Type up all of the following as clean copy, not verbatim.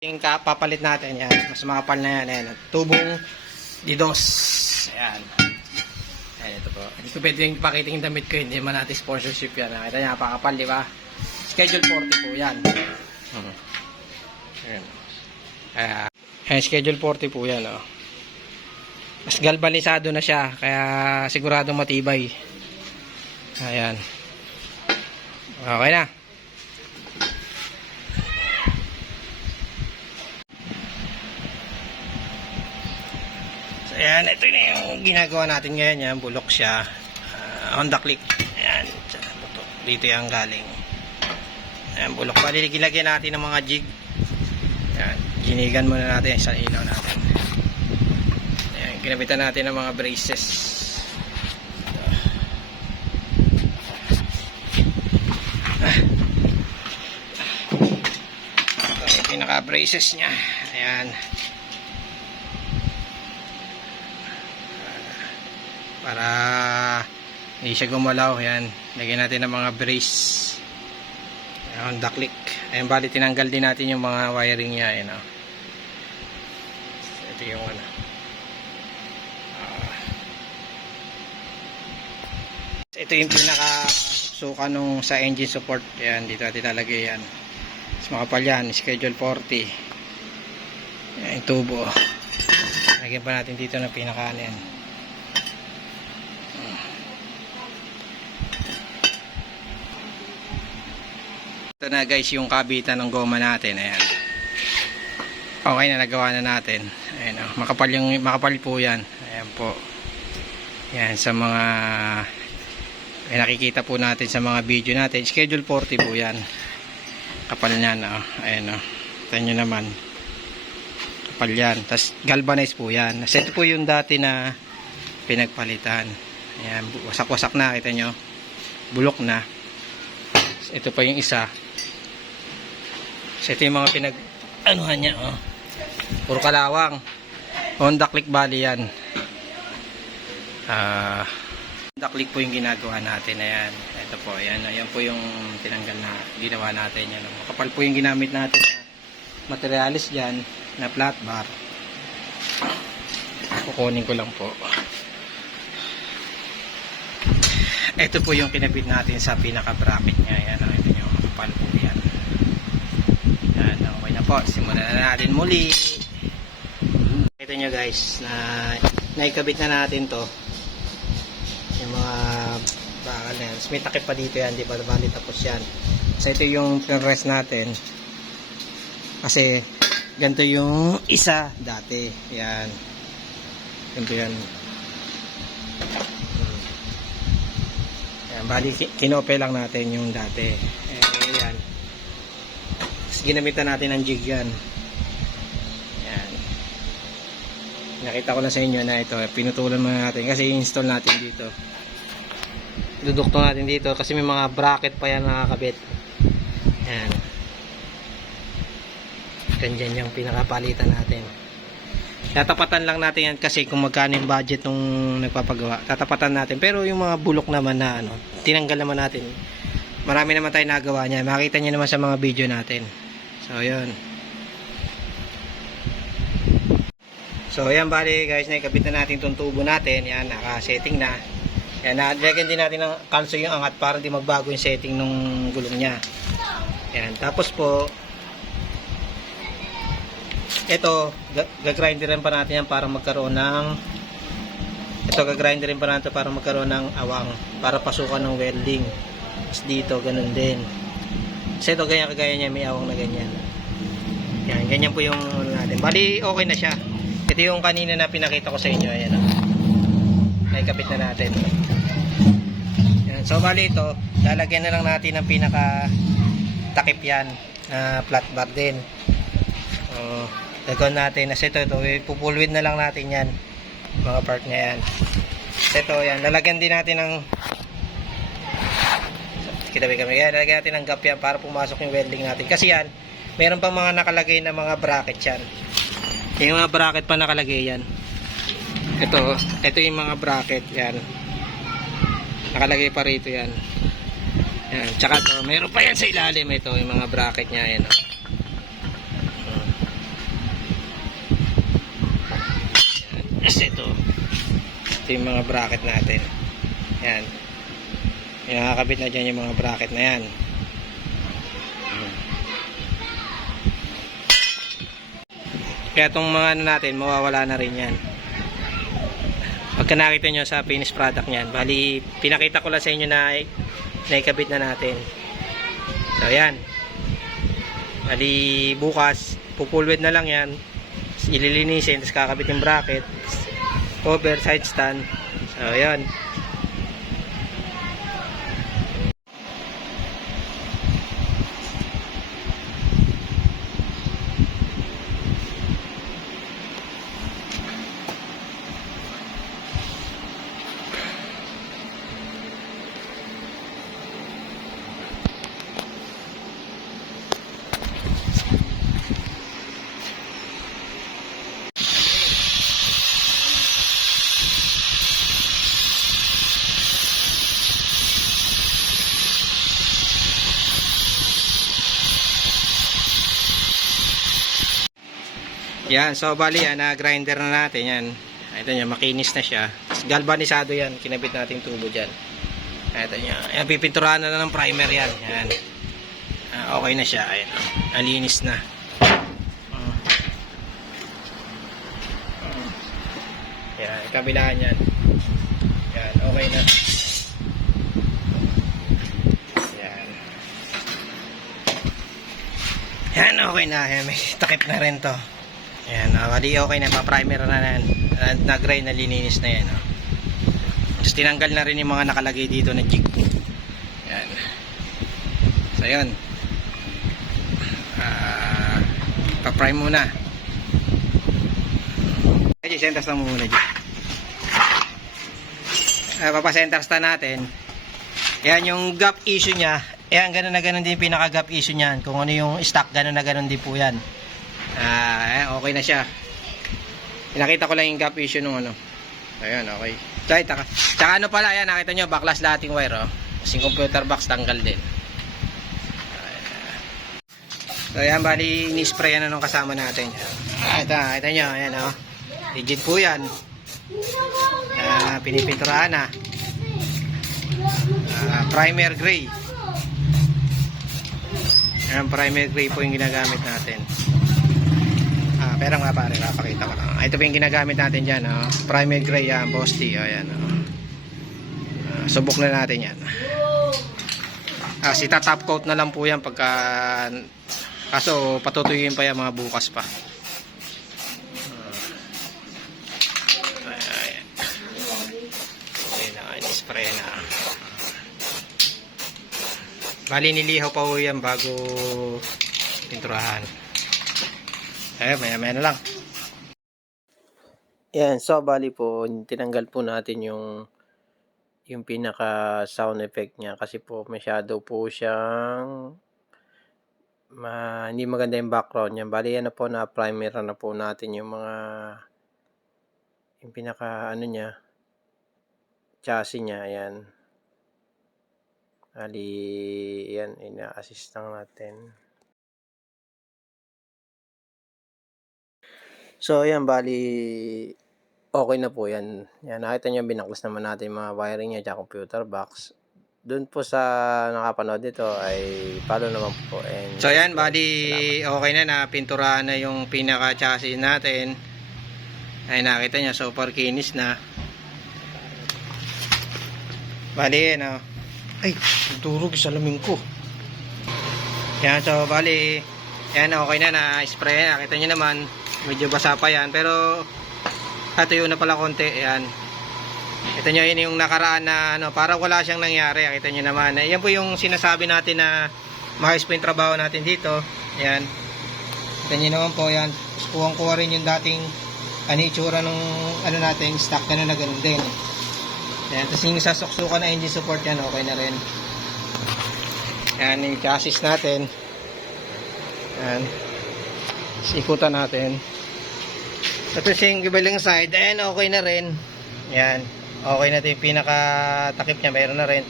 Yung papalit natin yan, mas makapal na yan, ayan, tubong Didos. Ayan. Ayan, ito po. Hindi ko pwede yung pakiting yung damit ko, hindi man natin sponsorship yan. Nakita niya, pakapal, di ba? Schedule 40 po yan. Ayan. Ayan, schedule 40 po yan, oh. Mas galvanisado na siya, kaya siguradong matibay. Ayan. Okay na. Ayan, ito na yung ginagawa natin ngayon. Yan, bulok siya. Honda Click. Ayan, dito yung galing. Ayan, bulok. Palilagyan natin ng mga jig. Ayan, ginigan muna natin sa ilaw natin. Ayan, ginabitan natin ng mga braces. Ito yung pinaka braces nya. Ayan. Para hindi siya gumalaw. Yan, lagyan natin ng mga brace. Honda Click. Ayan, bali tinanggal din natin yung mga wiring nya. Ayan, oh. Ito yung ano. Ito yung pinaka suka nung sa engine support. Ayan, dito natin talagay yan. Mas makapal yan, schedule 40. Ayan, yung tubo. Lagyan pa natin dito ng pinaka ano yan. Ito na guys yung kabitan ng goma natin. Ayan. Okay na, nagawa na natin. Ayan, oh. Makapal po yan. Ayan po. Ayan, sa mga nakikita po natin sa mga video natin. Schedule 40 po yan. Kapal yan. Oh. Ayan, oh. Ito nyo naman. Kapal yan. Tapos galvanize po yan. Ito po yung dati na pinagpalitan. Ayan, wasak-wasak na. Kita nyo. Bulok na. Ito pa yung isa. So ito yung mga pinag-anuhan niya, oh. Puro kalawang. Honda Click bali yan. Honda Click po yung ginagawa natin. Ayan. Ito po. Ayan. Ayan po yung tinanggal na ginawa natin. Yan. Makapal po yung ginamit natin na materialis dyan na flat bar. Kukunin ko lang po. Ito po yung kinabit natin sa pinaka bracket nya. Ayan. Ito yung makapal po yan. Ayan. Okay na po. Simulan na natin muli. Ito nyo guys na naikabit na natin to. Yung mga bakal na yan. May takip pa dito yan. Di ba? Bali tapos yan. So ito yung pinrest natin. Kasi ganito yung isa dati. Yan. Ganito yan. Bali, kinope lang natin yung dati. Ayan. Tapos ginamitan natin ng jig yan. Ayan. Nakita ko na sa inyo na ito. Pinutulan muna natin kasi i-install natin dito. Dudukto natin dito kasi may mga bracket pa yan nakakabit. Ayan. Ganyan yung pinakapalitan natin. Tatapatan lang natin yan kasi kung magkano yung budget nung nagpapagawa. Tatapatan natin. Pero yung mga bulok naman na ano, tinanggal naman natin. Marami naman tayo nagawa niya. Makita niyo naman sa mga video natin. So, yun. So, yan bali guys, naikabit na natin itong tubo natin. Yan, naka-setting na. Yan, nalagyan din natin ng kalso yung angat para hindi magbago yung setting nung gulong niya. Yan, tapos po, ito, gagrinderin pa natin yan para magkaroon ng gagrinderin pa natin para magkaroon ng awang para pasukan ng welding. Tapos dito, ganun din. Kasi ito, ganyan kagaya niya, may awang na ganyan. Yan, ganyan po yung natin. Bali, okay na siya. Ito yung kanina na pinakita ko sa inyo. Ayan, oh. Naikabit na natin. Yan. So, bali ito, lalagyan na lang natin ng pinaka takip yan na flat bar din. Gagawin natin. As ito, ipupulwid na lang natin yan. Mga part niya yan. Ito, yan. Lalagyan din natin ng lalagyan natin ng gap yan para pumasok yung welding natin. Kasi yan, meron pang mga nakalagay na mga bracket yan. Yung mga bracket pa nakalagay yan. Ito yung mga bracket yan. Nakalagay pa rito yan. Yan. Tsaka to, meron pa yan sa ilalim ito, yung mga bracket niya. Yan, oh. ito. Ito yung mga bracket natin. Yan. Yung nakakabit na dyan yung mga bracket na yan. Kaya itong mga ano natin, mawawala na rin yan. Pagka nakita nyo sa finished product nyan, bali, pinakita ko lang sa inyo na naikabit na natin. So, yan. Bali, bukas, pupulwed na lang yan. Ililinisin, tapos kakabit yung bracket, cover, side stand. So, yan. Yan, so bali yan, na-grinder na natin yan. Ito nyo, makinis na siya. Galvanisado yan, kinabit natin tubo dyan. Ito nyo, yan, pipinturahan na ng primer yan. Yan. Okay na siya, ayan, nalinis na. Yan, kabilaan yan. Yan, okay na. Yan. Yan, okay na. Yan, may takip na rin to. Ayan, bali okay na, pa-primer na yan. Nag-grind na lininis na yan. Tapos tinanggal na rin yung mga nakalagay dito na jig. Ayan. So, yun. Pa-prime muna. Ay, centers lang muna dyan. Papasenters na natin. Ayan, yung gap issue nya. Ayan, ganun na ganun din pinaka-gap issue nyan. Kung ano yung stock, ganun na ganun din po yan. Okay na siya. Pinakita ko lang yung gap issue nung ano. Ayun, okay. Tsaka ano pala, ayan, nakita nyo, backlash dating wire, oh. Kasi computer box, tanggal din. So, ayan, bali, ni-spray na nung kasama natin. Ito nyo, ayan, oh. Rigid po yan. Pinipinturahan na. Primer gray. Ayan, primer gray po yung ginagamit natin. Pero nga pare, napakita ko lang. Ito po yung ginagamit natin dyan. Primer gray yan, Bosti. Ayan, subok na natin yan. Top coat na lang po yan pagka... Kaso patutuyuin pa yan mga bukas pa. Ayan. Ayan na, in-spray na. Bali nilihaw pa po yan bago pinturahan. Maya na lang. Yan, so bali po, tinanggal po natin yung pinaka sound effect niya kasi po masyado po siyang hindi maganda yung background niya. Bali yan na po, na primer na po natin yung pinaka ano niya, chassis niya. Ayan. Bali yan, ina-assist lang natin. So, ayan, bali, okay na po yan. Yan, nakita nyo, binaklas naman natin mga wiring niya at computer box. Doon po sa nakapanood dito ay follow naman po. And so, ayan, bali, okay na, pinturahan na yung pinaka-chassis natin. Ay, nakita nyo, super kinis na. Bali, yan, ay, durog sa salamin ko. Yan, so, bali, yan, okay na, spray na. Nakita nyo naman, medyo basa pa yan, pero natuyo na pala konti. Ayan, ito nyo, yun yung nakaraan na parang wala siyang nangyari. Kita nyo naman, yan po yung sinasabi natin na maayos po yung trabaho natin dito. Ayan, kita nyo naman po yan. Kuha rin yung dating itsura nung natin, stock na ganun din. Ayan, tapos yung sasuksukan na engine support yan, okay na rin. Ayan, yung chassis natin. Ayan, ikutan natin. Tapos yung gibaling side, ayan, okay na rin. Yan, okay na ito yung pinaka-takip niya, mayroon na rin.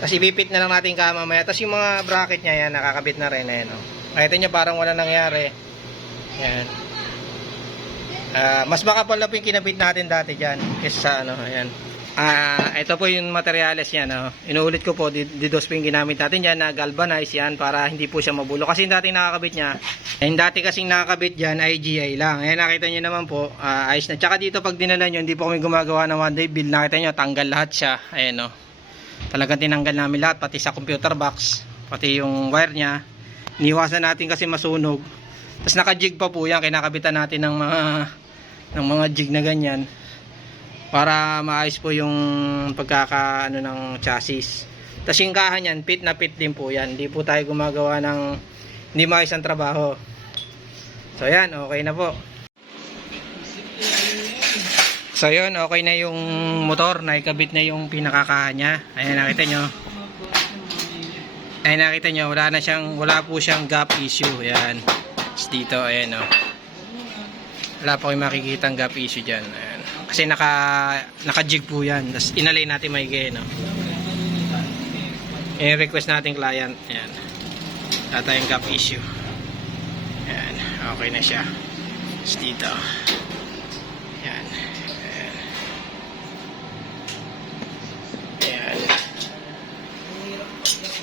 Tapos ibipit na lang natin mamaya. Tapos yung mga bracket niya, yan, nakakabit na rin. Ayan, Nakita niyo parang wala nangyari. Yan. Mas makapal na po yung kinabit natin dati dyan kesa sa ano, ayan. Ito po yung materials yan. Inuulit ko po, didos po yung ginamit natin dyan na galvanize yan para hindi po siya mabulo. Kasi yung dating nakakabit niya, yung dati kasing nakakabit dyan ay GI lang. Ayan, nakita nyo naman po, ayos na. Tsaka dito pag dinala nyo, hindi po kami gumagawa ng one day build. Nakita nyo, tanggal lahat siya. Ayan o. Talagang tinanggal namin lahat, pati sa computer box, pati yung wire niya. Iniwasan natin kasi masunog. Tapos naka-jig pa po yan, kinakabitan natin ng mga jig na ganyan. Para maayos po yung pagkakaano ng chassis. Tapos yung kahan yan, fit na fit din po yan. Hindi po tayo gumagawa ng hindi maayos ang trabaho. So yan, okay na po. So yun, okay na yung motor. Naikabit na yung pinakakahan niya. Ayan, nakita nyo. Ayan, nakita nyo. Wala po siyang gap issue. Ayan. Tapos dito, ayan o. Wala po kayong makikita gap issue dyan. Ayan. Kasi naka-jig po yan. Tapos inalay natin maigi, no? I-request natin client. Ayan. Wala tayong gap issue. Ayan. Okay na siya. Tapos dito. Ayan. Ayan. Ayan.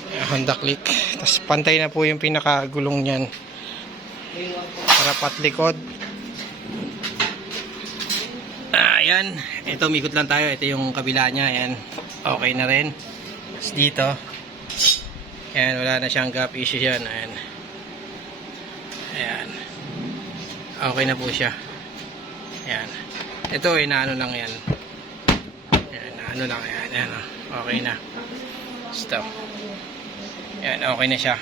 Ayan. Honda Click. Tapos pantay na po yung pinakagulong niyan. Para patlikod. Ayan, ito umikot lang tayo. Ito yung kabila niya. Ayan, okay na rin. Tapos dito, ayan, wala na siyang gap issue yan. Ayan, ayan, okay na po siya. Ayan, ito inaano lang yan. Ayan, ano lang yan. Ayan, okay na. Stop. Ayan, okay na siya.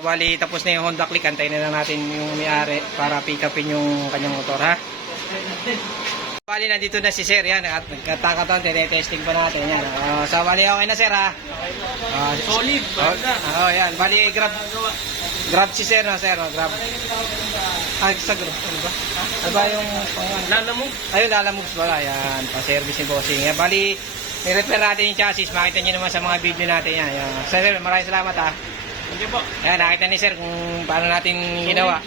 Bali, tapos na yung Honda Click. Antayin na lang natin yung may-ari para pick upin yung kanyang motor, ha? Bali, nandito na si Sir. Yan, at nagkatakaton, tinetesting pa natin. Yan. So, bali, okay na, Sir, ha? Solid. Yan. Bali, grab si Sir, no, Sir? Grab. Ay, sa grab. Ano ba? Ano ba yung Lalamove? Ayun, Lalamove pala. Yan, pa-service ni Bossing. Yan, bali, i-repair natin yung chassis. Makita nyo naman sa mga video natin yan. Yan. Sir, maraming salamat, ha? Hindi po. Ayan, nakita ni Sir kung paano natin ginawa.